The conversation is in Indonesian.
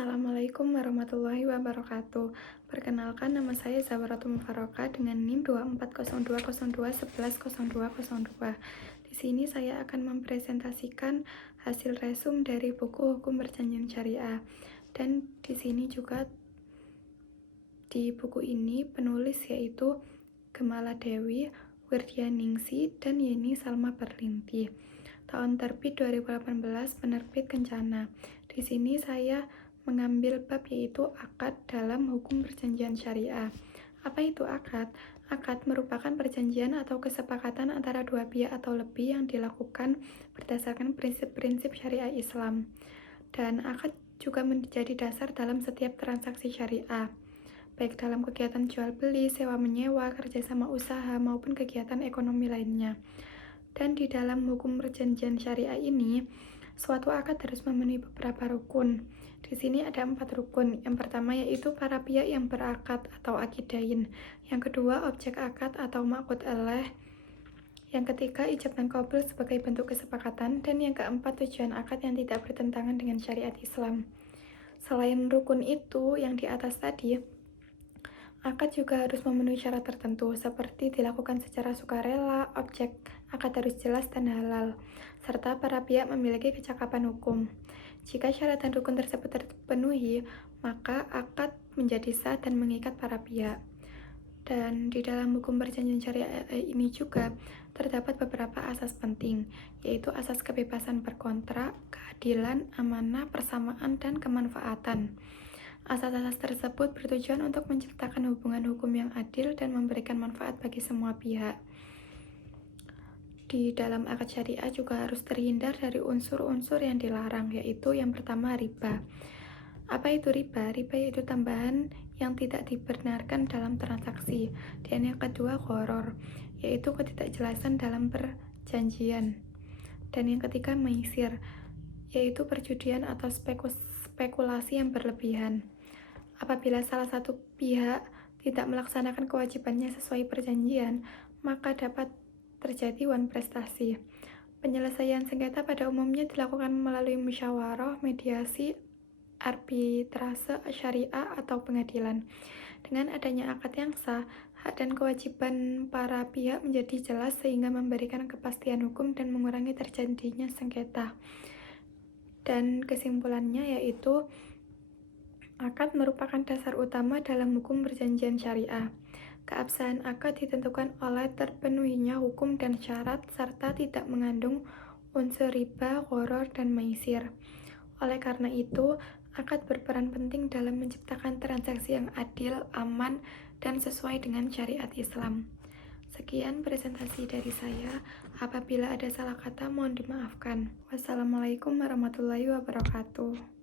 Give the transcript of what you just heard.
Assalamualaikum warahmatullahi wabarakatuh. Perkenalkan, nama saya Zawaratul Mufarokah dengan NIM 240202110202. Di sini saya akan mempresentasikan hasil resum dari buku Hukum Perjanjian Syariah. Dan di sini juga di buku ini penulis yaitu Gemala Dewi, Wirdianingsi, dan Yeni Salma Berlinti. Tahun terbit 2018, penerbit Kencana. Di sini saya mengambil bab yaitu akad dalam hukum perjanjian syariah. Apa itu akad? Akad merupakan perjanjian atau kesepakatan antara dua pihak atau lebih yang dilakukan berdasarkan prinsip-prinsip syariah Islam. Dan akad juga menjadi dasar dalam setiap transaksi syariah, baik dalam kegiatan jual beli, sewa menyewa, kerjasama usaha, maupun kegiatan ekonomi lainnya. Dan di dalam hukum perjanjian syariah ini, suatu akad harus memenuhi beberapa rukun. Di sini ada 4 rukun. Yang pertama yaitu para pihak yang berakad atau akidain. Yang kedua, objek akad atau maqud alaih. Yang ketiga, ijab dan qabul sebagai bentuk kesepakatan. Dan yang keempat, tujuan akad yang tidak bertentangan dengan syariat Islam. Selain rukun itu yang di atas tadi, akad juga harus memenuhi syarat tertentu, seperti dilakukan secara sukarela, objek akad harus jelas dan halal, serta para pihak memiliki kecakapan hukum. Jika syarat dan rukun tersebut terpenuhi, maka akad menjadi sah dan mengikat para pihak. Dan di dalam hukum perjanjian syariah ini juga terdapat beberapa asas penting, yaitu asas kebebasan berkontrak, keadilan, amanah, persamaan, dan kemanfaatan. Asas-asas tersebut bertujuan untuk menciptakan hubungan hukum yang adil dan memberikan manfaat bagi semua pihak. Di dalam akad syariah juga harus terhindar dari unsur-unsur yang dilarang, yaitu yang pertama riba. Apa itu riba? Riba yaitu tambahan yang tidak dibenarkan dalam transaksi. Dan yang kedua gharar, yaitu ketidakjelasan dalam perjanjian. Dan yang ketiga maisir, yaitu perjudian atau spekulasi yang berlebihan. Apabila salah satu pihak tidak melaksanakan kewajibannya sesuai perjanjian, maka dapat terjadi wan prestasi. Penyelesaian sengketa pada umumnya dilakukan melalui musyawarah, mediasi, arbitrase syariah, atau pengadilan. Dengan adanya akad yang sah, hak dan kewajiban para pihak menjadi jelas sehingga memberikan kepastian hukum dan mengurangi terjadinya sengketa. Dan kesimpulannya yaitu akad merupakan dasar utama dalam hukum perjanjian syariah. Keabsahan akad ditentukan oleh terpenuhinya hukum dan syarat serta tidak mengandung unsur riba, gharar, dan maisir. Oleh karena itu, akad berperan penting dalam menciptakan transaksi yang adil, aman, dan sesuai dengan syariat Islam. Sekian presentasi dari saya. Apabila ada salah kata, mohon dimaafkan. Wassalamualaikum warahmatullahi wabarakatuh.